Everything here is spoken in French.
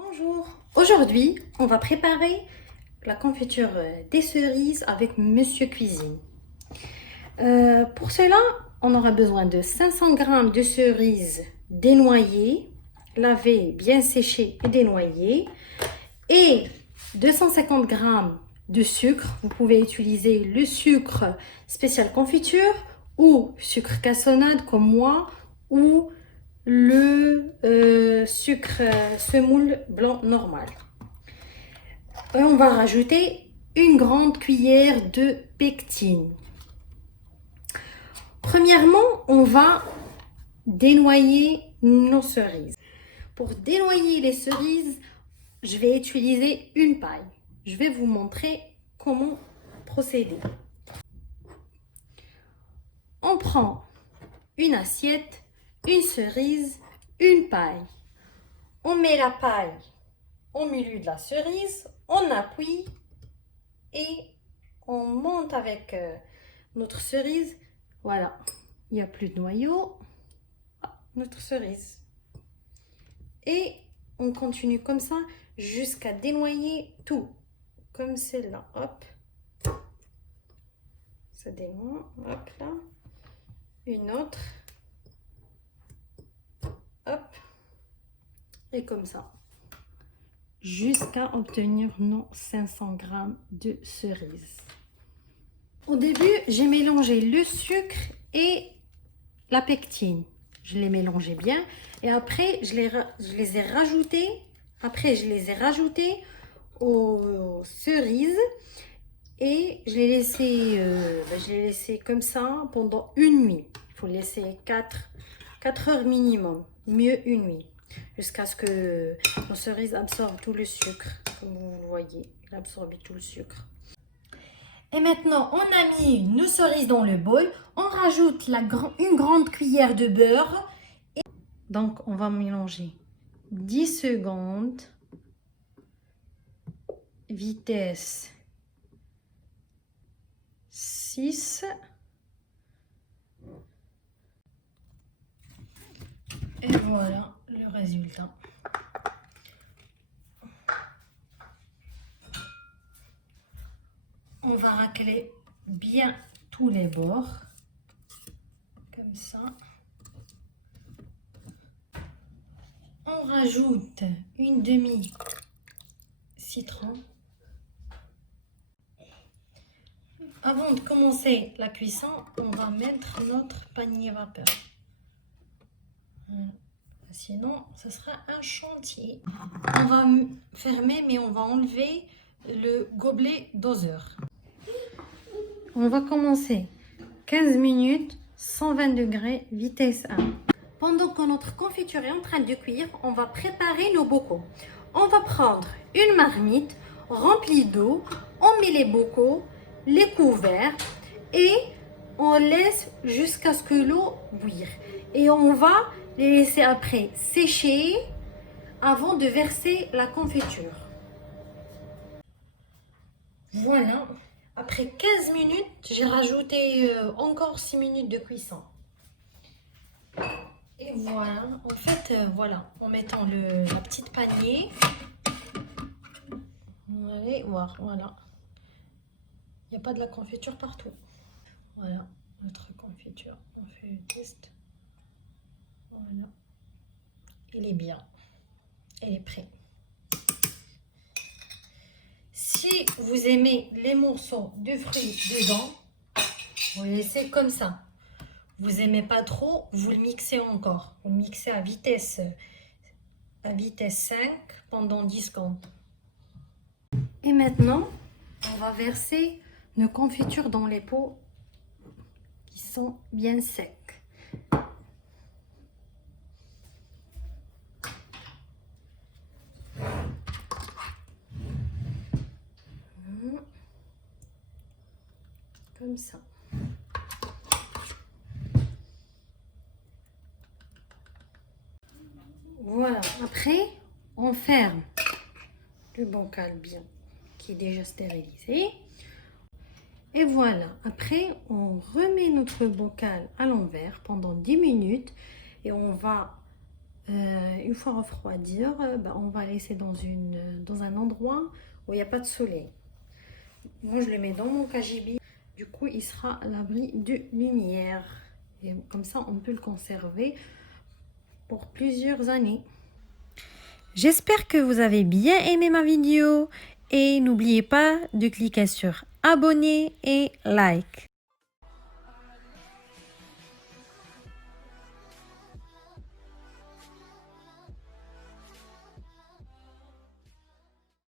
Bonjour, aujourd'hui on va préparer la confiture des cerises avec Monsieur Cuisine. Pour cela, on aura besoin de 500 g de cerises dénoyées, lavées, bien séchées et dénoyées, et 250 g de sucre. Vous pouvez utiliser le sucre spécial confiture ou sucre cassonade comme moi, ou le sucre semoule blanc normal. On va rajouter une grande cuillère de pectine. Premièrement, on va dénoyer nos cerises. Pour dénoyer les cerises, je vais utiliser une paille. Je vais vous montrer comment procéder. On prend une assiette, une cerise, une paille. On met la paille au milieu de la cerise, on appuie et on monte avec notre cerise. Voilà, il n'y a plus de noyau. Notre cerise. Et on continue comme ça jusqu'à dénoyer tout. Comme celle-là. Hop. Ça dénoie. Hop là. Une autre. Hop. Et comme ça. Jusqu'à obtenir nos 500 g de cerises. Au début, j'ai mélangé le sucre et la pectine. Je les mélangeais bien et après je les ai rajoutés. Après, je les ai rajoutés aux cerises et je les laissé comme ça pendant une nuit. Il faut laisser 4 heures minimum, mieux une nuit, jusqu'à ce que nos cerises absorbent tout le sucre. Comme vous le voyez, il absorbe tout le sucre. Et maintenant, on a mis nos cerises dans le bol. On rajoute une grande cuillère de beurre. Et donc, on va mélanger 10 secondes. Vitesse 6. Et voilà le résultat. On va racler bien tous les bords, comme ça. On rajoute une demi-citron. Avant de commencer la cuisson, on va mettre notre panier vapeur. Sinon, ce sera un chantier. On va fermer, mais on va enlever le gobelet doseur. On va commencer 15 minutes, 120 degrés, vitesse 1. Pendant que notre confiture est en train de cuire, on va préparer nos bocaux. On va prendre une marmite remplie d'eau, on met les bocaux, les couverts et on laisse jusqu'à ce que l'eau bouille. Et on va les laisser après sécher avant de verser la confiture. Voilà. Après 15 minutes, j'ai rajouté encore 6 minutes de cuisson. Et voilà, en fait, voilà, en mettant la petite panier. Vous allez voir, voilà. Il n'y a pas de la confiture partout. Voilà, notre confiture. On fait le test. Voilà. Il est bien. Il est prêt. Si vous aimez les morceaux de fruits dedans, vous le laissez comme ça. Vous n'aimez pas trop, vous le mixez encore. Vous le mixez à vitesse 5 pendant 10 secondes. Et maintenant, on va verser nos confitures dans les pots qui sont bien secs. Comme ça. Voilà, après on ferme le bocal bien qui est déjà stérilisé. Et voilà, après on remet notre bocal à l'envers pendant 10 minutes et on va Une fois refroidir, on va laisser dans un endroit où il n'y a pas de soleil. Moi, je le mets dans mon cagibi. Du coup, il sera à l'abri de lumière. Et comme ça, on peut le conserver pour plusieurs années. J'espère que vous avez bien aimé ma vidéo et n'oubliez pas de cliquer sur abonner et like.